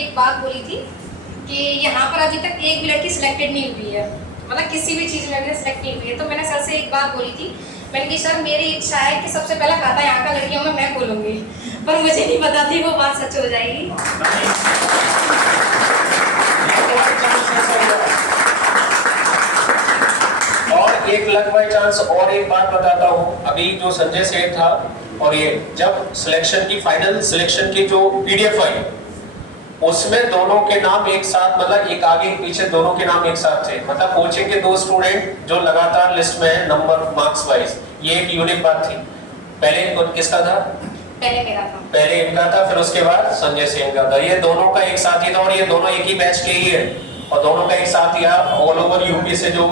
एक बात बोली थी कि यहाँ पर अभी तक एक भी लड़की सिलेक्टेड नहीं हुई है, मतलब किसी भी चीज़ में सिलेक्ट नहीं हुई है। तो मैंने सर से एक बात बोली थी, मैंने कि सर मेरी इच्छा है कि subसे पहला खाता यहाँ का लड़कियों में मैं खोलूँगी, पर मुझे नहीं पता थी वो बात सच हो जाएगी। और एक लक बाई चांस और एक बात बताता हूँ, अभी जो संजय सेठ था और ये जब सिलेक्शन की फाइनल सिलेक्शन की जो पीडीएफ आई उसमें दोनों के नाम एक साथ, मतलब एक आगे एक पीछे दोनों के नाम एक साथ थे। मतलब कोचिंग के 2 स्टूडेंट जो लगातार लिस्ट में है नंबर मार्क्स वाइज, ये एक यूनिक बात थी। पहले किसका था? पहले मेरा था, पहले इनका था, फिर उसके बाद संजय सेन का था। ये दोनों का एक साथ ही था और ये दोनों एक ही बैच के ही है और दोनों का एक साथ ही ऑल ओवर यूपी से जो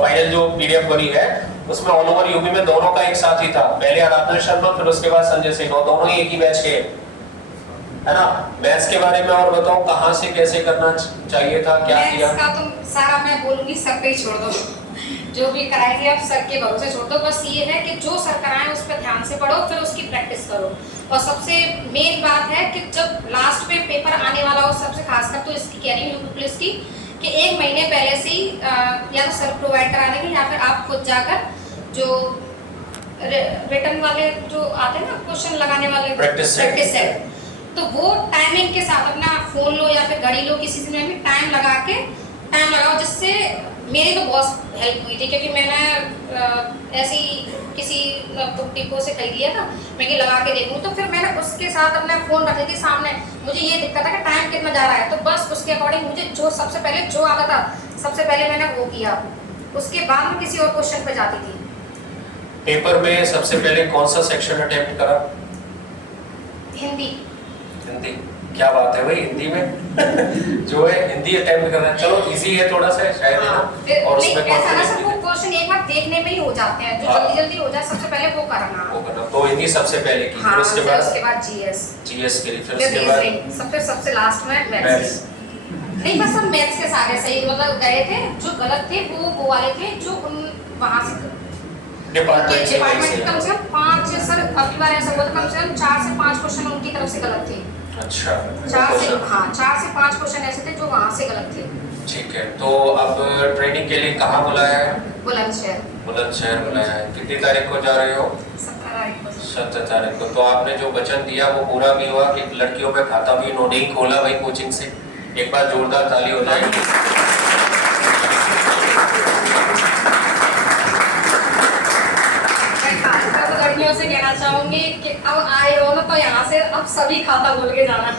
फाइनल जो पीडीएफ बनी है उसमें ऑल ओवर यूपी में दोनों का एक साथ ही था। पहले आराधना शर्मा, फिर उसके बाद संजय सेन, और दोनों ही एक ही बैच के है ना। मैथ्स के बारे में और बताओ, कहाँ से कैसे करना चाहिए था, क्या किया? मैथ्स का तो सारा मैं बोलूँगी सर पे ही छोड़ दो, जो भी कराएंगे आप सर के भरोसे छोड़ दो। बस ये है कि जो सर कराएं उस पर ध्यान से पढ़ो, फिर उसकी प्रैक्टिस करो। और सबसे मेन बात है कि जब लास्ट में पेपर आने वाला हो, सबसे खासकर तो इसकी कह रही हूँ पुलिस की, कि 1 महीने पहले से ही या तो सर प्रोवाइड करा देंगे या फिर आप खुद जाकर जो रिटर्न वाले जो आते हैं ना क्वेश्चन लगाने वाले प्रैक्टिस सेट, तो वो टाइमिंग के साथ अपना फोन लो या फिर घड़ी लो, किसी से में भी टाइम लगाओ, जिससे मेरी तो बहुत हेल्प हुई थी। क्योंकि मैंने ऐसी किसी बुक डिपो से खरीद लिया था, मैं ये लगा के देखूँ, तो फिर मैंने उसके साथ अपना फ़ोन रखी थी सामने। मुझे ये दिखता था कि टाइम कितना जा रहा है, तो बस उसके अकॉर्डिंग मुझे जो सबसे पहले जो आता था सबसे पहले मैंने वो किया, उसके बाद मैं किसी और क्वेश्चन पे जाती थी। पेपर में सबसे पहले कौन सा सेक्शन अटेम्प्ट करा? हिंदी। हिंदी, क्या बात है भाई, हिंदी में जो है हिंदी अटेम्प्ट करना है। चलो इजी है थोड़ा सा शायद, है ना। और उसमें ऐसा ना सब क्वेश्चन एक बार देखने में ही हो जाते हैं, जो जल्दी हो जाए सबसे पहले वो करना। तो हिंदी सबसे पहले की, फिर उसके बाद जीएस के लिए, फिर उसके बाद सबसे लास्ट में मैथ्स। नहीं बस हम मैथ्स के सारे सही मतलब गए थे, जो गलत थे वो वाले थे जो उन वहां से डिपार्टमेंट कम से कम 5 सर अगली बार ऐसा हुआ था, कम से कम 4 से 5 क्वेश्चन उनकी तरफ से गलत थे। अच्छा, 4 से 5 क्वेश्चन ऐसे थे जो वहाँ से गलत थे। ठीक है, तो अब ट्रेनिंग के लिए कहाँ बुलाया है? बुलंदशहर बुलाया है। कितनी तारीख को जा रहे हो? 17 तारीख को। तो आपने जो वचन दिया वो पूरा भी हुआ कि लड़कियों में खाता भी इन्होंने ही खोला भाई कोचिंग से? एक बार जोरदार ताली हो जाएगी। से कहना चाहूंगी कि अब आए हो ना तो यहाँ से अब सभी खाता खोल के जाना,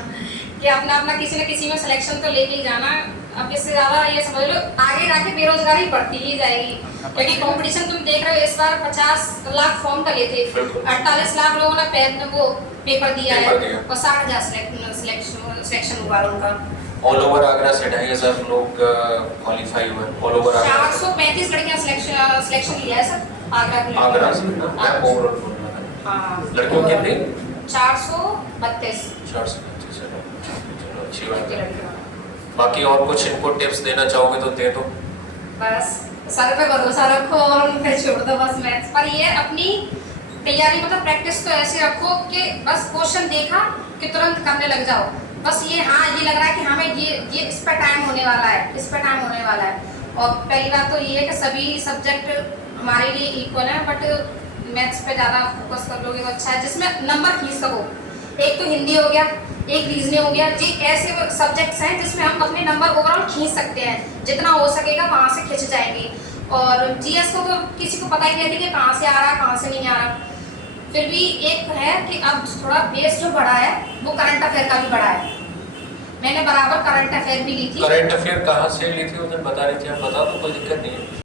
कि अपना किसी न किसी में सिलेक्शन तो लेके ही जाना। अब इससे ज़्यादा ये समझ लो आगे जाके बेरोजगारी बढ़ती ही जाएगी, क्योंकि कंपटीशन तुम देख रहे हो। इस बार 50 लाख फॉर्म डले थे, 48 लाख लोगों ने वो पेपर दिया है और 60,000 सिलेक्शन हुआ उनका। ऑल ओवर आगरा से 2,500 लोग क्वालिफाई हुए। ऑल ओवर 435 लड़कियां सिलेक्शन लिया है सर आगरा से ना। मैं ओवरऑल बोल रहा था। हाँ, लड़कियों कितनी? 432। 432। चलो अच्छी बात है। बाकी और कुछ इनपुट टिप्स देना चाहोगे तो दे दो। बस सर पे भरोसा रखो और उन पे छोड़ दो बस मैथ्स पर। ये अपनी तैयारी मतलब प्रैक्टिस तो ऐसे रखो कि बस क्वेश्चन देखा कि तुरंत करने लग जाओ। बस ये ये लग रहा है कि हमें ये इस पर टाइम होने वाला है, और पहली बात तो ये है कि सभी सब्जेक्ट हमारे लिए इक्वल है, बट मैथ्स पे ज़्यादा फोकस कर लोगे तो अच्छा है, जिसमें नंबर खींच सको। एक तो हिंदी हो गया, एक रीजनिंग हो गया, जी ऐसे सब्जेक्ट्स हैं जिसमें हम अपने नंबर ओवरऑल खींच सकते हैं, जितना हो सकेगा वहाँ से खींच जाएंगे। और जीएस को तो किसी को पता ही नहीं कि कहाँ से आ रहा है कहाँ से नहीं आ रहा। फिर भी एक है कि अब थोड़ा बेस जो बढ़ा है वो करंट अफेयर का भी बढ़ा है। मैंने बराबर करंट अफेयर भी ली थी। करंट अफेयर कहाँ से ली थी उधर बता रही थी आप? बता दो, कोई दिक्कत नहीं है।